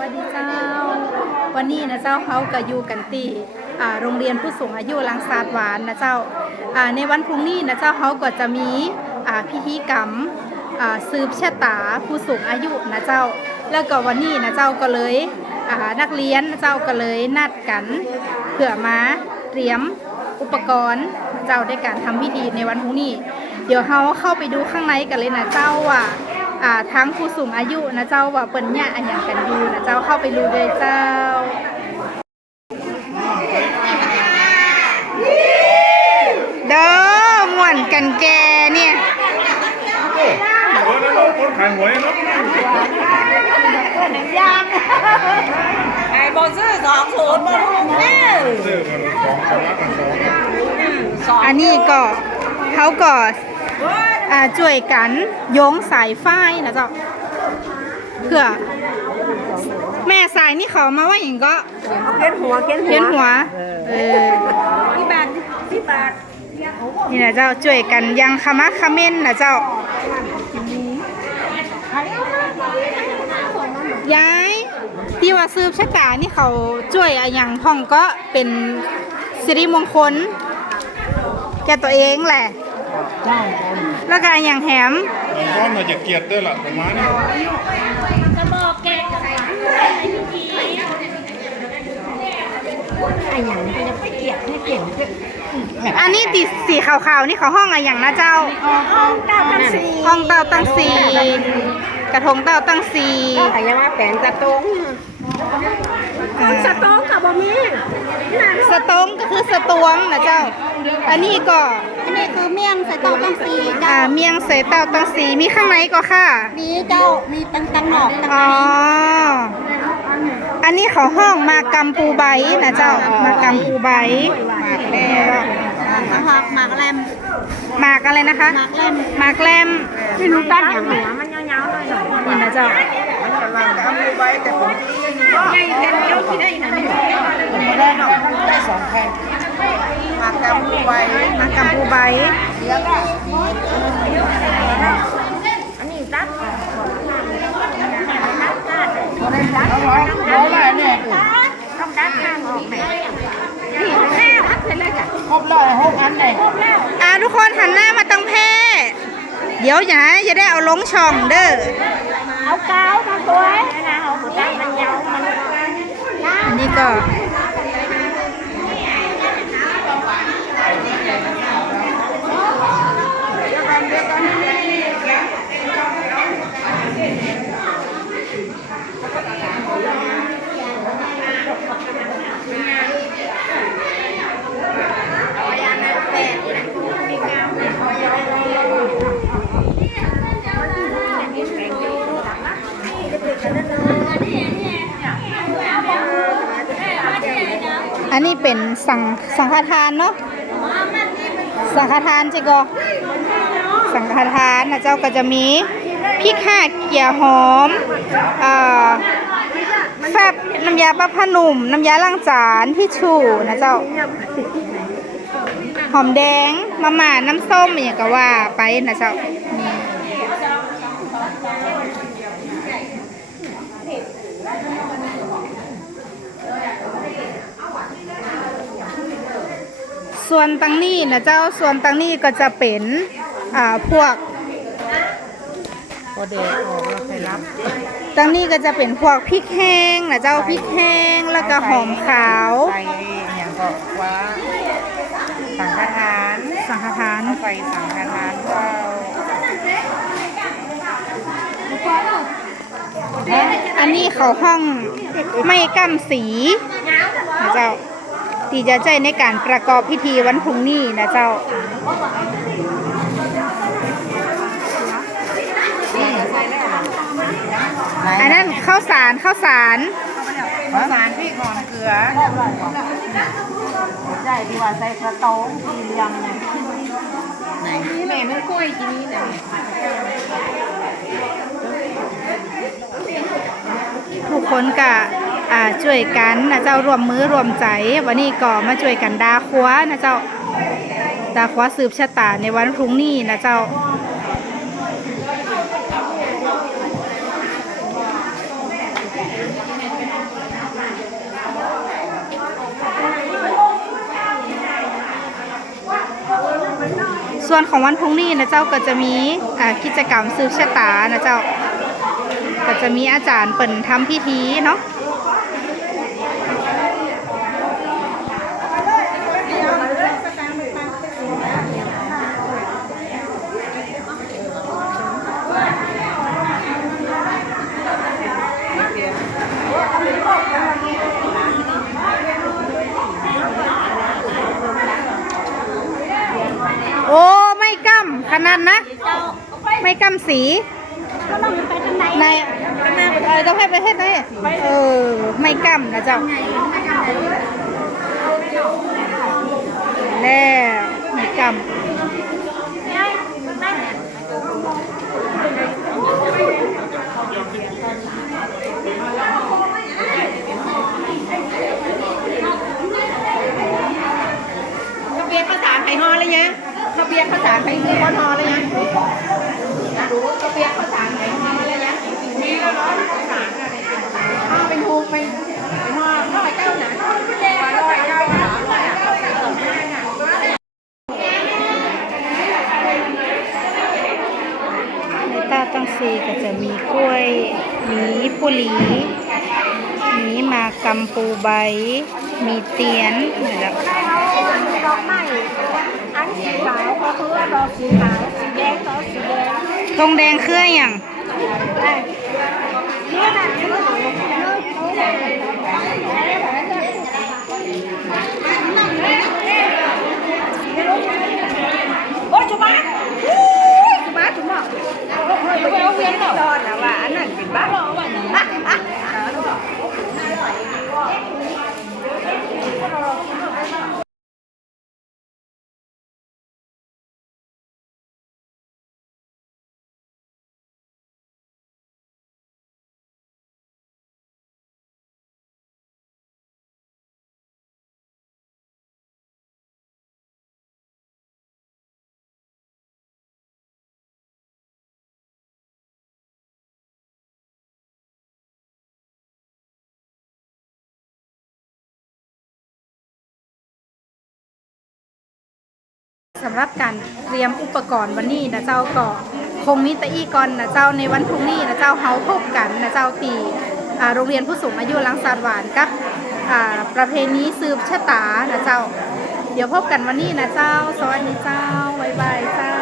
วัสดีเจ้า วันนี้นะเจ้าเขาก็อยู่กันที่โรงเรียนผู้สูงอายุลังซาดหวานนะเจ้าในวันพรุ่งนี้นะเจ้าเขาก็จะมีพิธีกรรมสืบชะตาผู้สูงอายุนะเจ้า แล้วก็วันนี้นะเจ้าก็เลยนักเรียนเจ้าก็เลยนัดกันเพื่อมาเตรียมอุปกรณ์เจ้าในการทำพิธีในวันพรุ่งนี้ เดี๋ยวเขาเข้าไปดูข้างในกันเลยนะเจ้าว่า อ่าทั้งผู้สูงอายุนะเจ้าว่าเปิ้นเนี่ยอันอย่างกันอยู่นะเจ้าเข้าไปดูเลยเจ้าเด้อม่วนกันแกเนี่ยหัวแล้วน้องคนขายหวยเนาะไอ้บอซื้อสองศูนย์บอถูกแน่ซื้อมันสองสองละกันสองสองอันนี้ก็เขาก็ อ่าช่วยกันโยงสายไฟนะเจ้าเพื่อ แม่สายนี่เขามาว่าอย่างก็เอาเขียนหัวเขียนหัวเพี้ยนหัวเออที่บาทที่บาทนี่นะเจ้าช่วยกันยังคำะคาเมนนะเจ้ายายที่ว่าซื้อชะตานี่เขาช่วยอะอย่างพ่องก็เป็นสิริมงคลแก่ตัวเองแหละ แล้วก็อะอย่างแหมก้อนเราจะเกลียดด้วยล่ะประมาณนี้ไอ้หยังมันจะไปเกลียดให้เก่งอันนี้ติสีขาวๆนี่เขาห้องอะอย่างนะเจ้าห้องเก้าพันสี่ห้องเต้าตั้งสีกระทงเต้าตั้งสีขายว่าแปลงตะตงอ่าสตองกั บบะมี่สตงก็คือสตวงนะเจ้า อันนี้ก็อันนี้คือเมี่ยงใส่เต้าตั้งสีอ่า เจ้าเมียงเสเต้าตั้งสีมีข้างในก็ค่ะนี้เจ้ามีตังตังหนอกตังอ๋อในอันนี้เขาห้องมากำปูใบนะเจ้า มากำปูใบหมากหมากแรมหมากอะไรนะคะ หมากแรมหมากแลมไม่รู้ตั้งอย่างหัวมันยาวๆเลยหน่อยนี่นะเจ้ามันกำลังทำ ไว้แต่ผมใหญ่แผ่นเดียวที่ได้นะไม่ได้หรอกได้สองแผ่นมากำไว้มากำปูใบเดี๋ยวก็อันนี้ตัดร้อยบาเนี่ยต้องดัดข้างออกไหนนี่แม่ทัดเสร็จแล้วจ้ะครบแล้วหกอันเลยอ่าทุกคนหันหน้ามาตั้งแพร่เดี๋ยวอย่านะอย่าได้เอาลงช่องเด้อ เอากาวมาสวยนะเอาหัวใจมันยาวมัน อันนี้ ก็ อันนี้เป็นสังสังฆทานเนาะสังฆทานใช่ก็สังฆทานนะเจ้าก็จะมีพริกข่าเกี๊ยวหอมอ่าแฟบน้ำยาปลาพะหนุ่ม น้ำยาล้างจานที่ชูนะเจ้า หอมแดงมะม่าน้ำส้มอย่างก็ว่าไปนะเจ้านี่ ส่วนตังนี่นะเจ้าส่วนตังนี่ก็จะเป็นอ่าพวกพอเด็กออกแล้วใครรับตังนี่ก็จะเป็นพวกพริกแห้งนะเจ้าพริกแห้งแล้วก็หอมขาวใส่อย่างก็ว่าสังฆทาน สังฆทานใส่สังฆทานก็อันนี้เขาห้องไม่กั้มสีนะเจ้า ที่จะใช้ในการประกอบพิธีวันพรุ่งนี้นะเจ้าอันนั้นข้าวสารข้าวสารภาษารพี่หอมเกลือใช่ที่ว่าใส่กระโต๊งกินยำเนี่ยไหนแม่มันกล้วยกินนี่นะทุกคนก็อ่า ช่วยกันนะเจ้ารวมมือรวมใจ วันนี้ก็มาช่วยกันดาขว้านะเจ้าดาขว้าสืบชะตาในวันพรุ่งนี้นะเจ้าส่วนของวันพรุ่งนี้นะเจ้าก็จะมีกิจกรรมสืบชะตานะเจ้าก็จะมีอาจารย์เปิดทำพิธีเนาะ กรรมสีก็ลองไปทางไหนในเออต้องให้ประเทศไหนเออไม่กรรมนะเจ้าแล้วไม่กำเขาเบียนภาษาไทยฮอเลยยังเขาเบียนภาษาไทยคือคนฮอเลยยังรู้เขาเบียนภาษาไทยฮอเลยยังมีแล้วเนาะภาษาอะไรฮอเป็นฮูเป็นฮอเท่าไหร่เก้านะร้อยเก้านะร้อยเก้านะ ในตาตั้งซีก็จะมี กล้วยหมีปุหลีมีมากำปูใบ มีเตียนนี่แหละดอกไม้อันสีขาวก็คือดอกสีขาวสีแดงก็สีแดงทงแดงเครื่ออย่างโอ้ยชุบะชุบะชุบะโอ้ยเอาเวียนต่อ นนะว่าอัน สำหรับการเตรียมอุปกรณ์วันนี้นะเจ้าก็คงมีตะอีกอนนะเจ้าในวันพรุ่งนี้นะเจ้าเฮาพบกันนะเจ้าตีอ่โรงเรียนผู้สูงอายุลังสาดหวานกับประเพณีสืบชะตานะเจ้า เดี๋ยวพบกันวันนี้นะเจ้า สวัสดีเจ้าบ๊ายบายเจ้า